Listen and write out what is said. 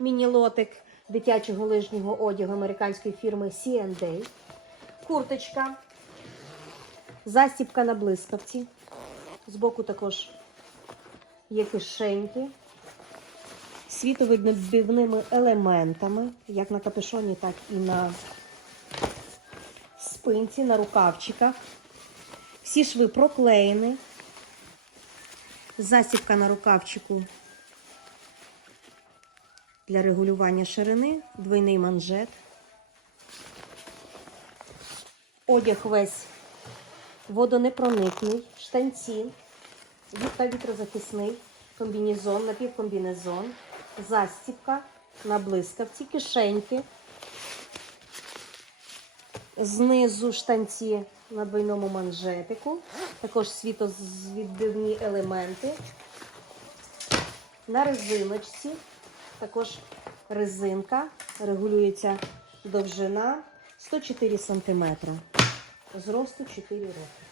міні-лотик дитячого лижнього одягу американської фірми C&A. Курточка. Застібка на блискавці. Збоку також є кишеньки. Світовиднобивними елементами, як на капюшоні, так і на спинці, на рукавчиках. Всі шви проклеєні. Засібка на рукавчику для регулювання ширини, двойний манжет. Одяг весь водонепроникний, штанці, та вітрозахисний, комбінезон, напівкомбінезон, застібка на блискавці, кишеньки. Знизу штанці на двойному манжетику, також світозвідбивні елементи. На резиночці, також резинка, регулюється довжина 104 см. Зросту 4 роки.